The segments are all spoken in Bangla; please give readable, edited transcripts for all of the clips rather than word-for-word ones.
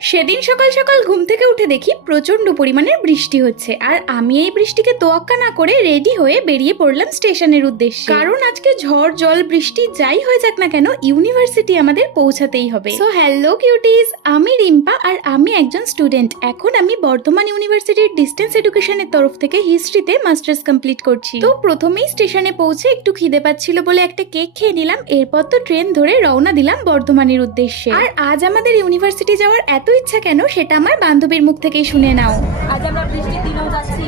সেদিন সকাল সকাল ঘুম থেকে উঠে দেখি প্রচন্ড পরিমাণের বৃষ্টি হচ্ছে, আর আমি এই বৃষ্টিকে তোয়াক্কা না করে রেডি হয়ে বেরিয়ে পড়লাম স্টেশনের উদ্দেশ্যে। কারণ আজকে ঝড় জল বৃষ্টি যাই হয়ে যাক না কেন, ইউনিভার্সিটি আমাদের পৌঁছাতেই হবে। সো হ্যালো কিউটিজ, আমি রিম্পা আর আমি একজন স্টুডেন্ট। এখন আমি বর্ধমান ইউনিভার্সিটির ডিস্টেন্স এডুকেশনের তরফ থেকে হিস্ট্রিতে মাস্টার্স কমপ্লিট করছি। তো প্রথমেই স্টেশনে পৌঁছে একটু খিদে পাচ্ছিল বলে একটা কেক খেয়ে নিলাম। এরপর তো ট্রেন ধরে রওনা দিলাম বর্ধমানের উদ্দেশ্যে। আর আজ আমাদের ইউনিভার্সিটি যাওয়ার এত ইচ্ছা কেন, সেটা আমার বান্ধবীর মুখ থেকেই শুনে নাও। আজ আমরা বৃষ্টির দিনেও যাচ্ছি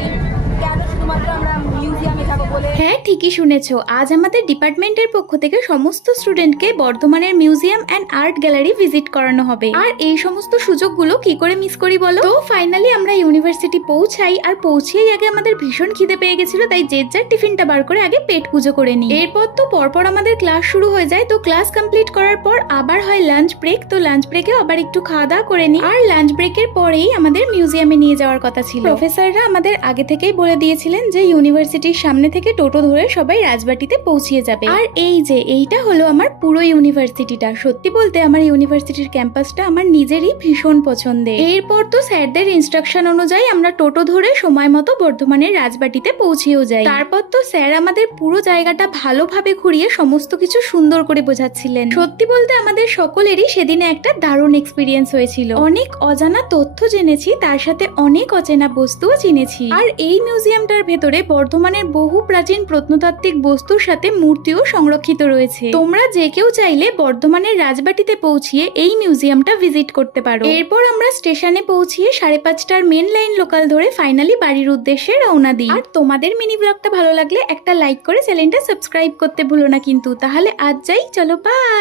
কেন? শুধুমাত্র আমরা মিউজিয়ামে যাবো বলে? হ্যাঁ, ঠিকই শুনেছো। আজ আমাদের ডিপার্টমেন্টের পক্ষ থেকে সমস্ত স্টুডেন্টকে বর্ধমানের museum and art gallery visit করানো হবে। আর এই সমস্ত সুযোগগুলো কি করে মিস করি বলো? তো ফাইনালি আমরা ইউনিভার্সিটি পৌঁছাই, আর পৌঁছেই আগে আমাদের ভীষণ খিদে পেয়ে গেছিল, তাই যে যার টিফিনটা বার করে আগে পেট পুজো করে নিই। এরপর তো পরপর আমাদের ক্লাস শুরু হয়ে যায়। তো ক্লাস কমপ্লিট করার পর আবার হয় লাঞ্চ ব্রেক। তো লাঞ্চ ব্রেকেও আবার একটু খাওয়া দাওয়া করে নিই। আর লাঞ্চ ব্রেকের পরেই আমাদের মিউজিয়ামে নিয়ে যাওয়ার কথা ছিল। প্রফেসররা আমাদের আগে থেকেই বলে দিয়েছিলেন যে ইউনিভার্সিটির সামনে থেকে টোটো ধরে সবাই রাজবাটিতে পৌঁছিয়ে যাবে। আর এই যে এইটা হলো আমার পুরো ইউনিভার্সিটিটা। সত্যি বলতে আমার ইউনিভার্সিটির ক্যাম্পাসটা আমার নিজেরই ভীষণ পছন্দের। এরপর তো স্যারদের ইনস্ট্রাকশন অনুযায়ী আমরা টোটো ধরে সময় মতো বর্ধমানের রাজবাটিতে পৌঁছেও যাই। তারপর তো স্যার আমাদের পুরো জায়গাটা ভালোভাবে ঘুরিয়ে সমস্ত কিছু সুন্দর করে বোঝাচ্ছিলেন। সত্যি বলতে আমাদের সকলেরই সেদিনে একটা দারুণ এক্সপিরিয়েন্স হয়েছিল। অনেক অজানা তথ্য জেনেছি, তার সাথে অনেক অচেনা বস্তুও চিনেছি। আর এই মিউজিয়ামটার ভেতরে বর্ধমানের বহু প্রাচীন প্রত্নতাত্ত্বিক বস্তুর সাথে মূর্তিও সংরক্ষিত রয়েছে। তোমরা যে কেউ চাইলে বর্ধমানের রাজবাটিতে পৌঁছিয়ে এই মিউজিয়ামটা ভিজিট করতে পারো। এরপর আমরা স্টেশনে পৌঁছিয়ে 5:30টার মেন লাইন লোকাল ধরে ফাইনালি বাড়ির উদ্দেশ্যে রওনা দিই। আর তোমাদের মিনি ব্লগটা ভালো লাগলে একটা লাইক করে চ্যানেলটা সাবস্ক্রাইব করতে ভুলো না কিন্তু। তাহলে আজ যাই, চলো বাই।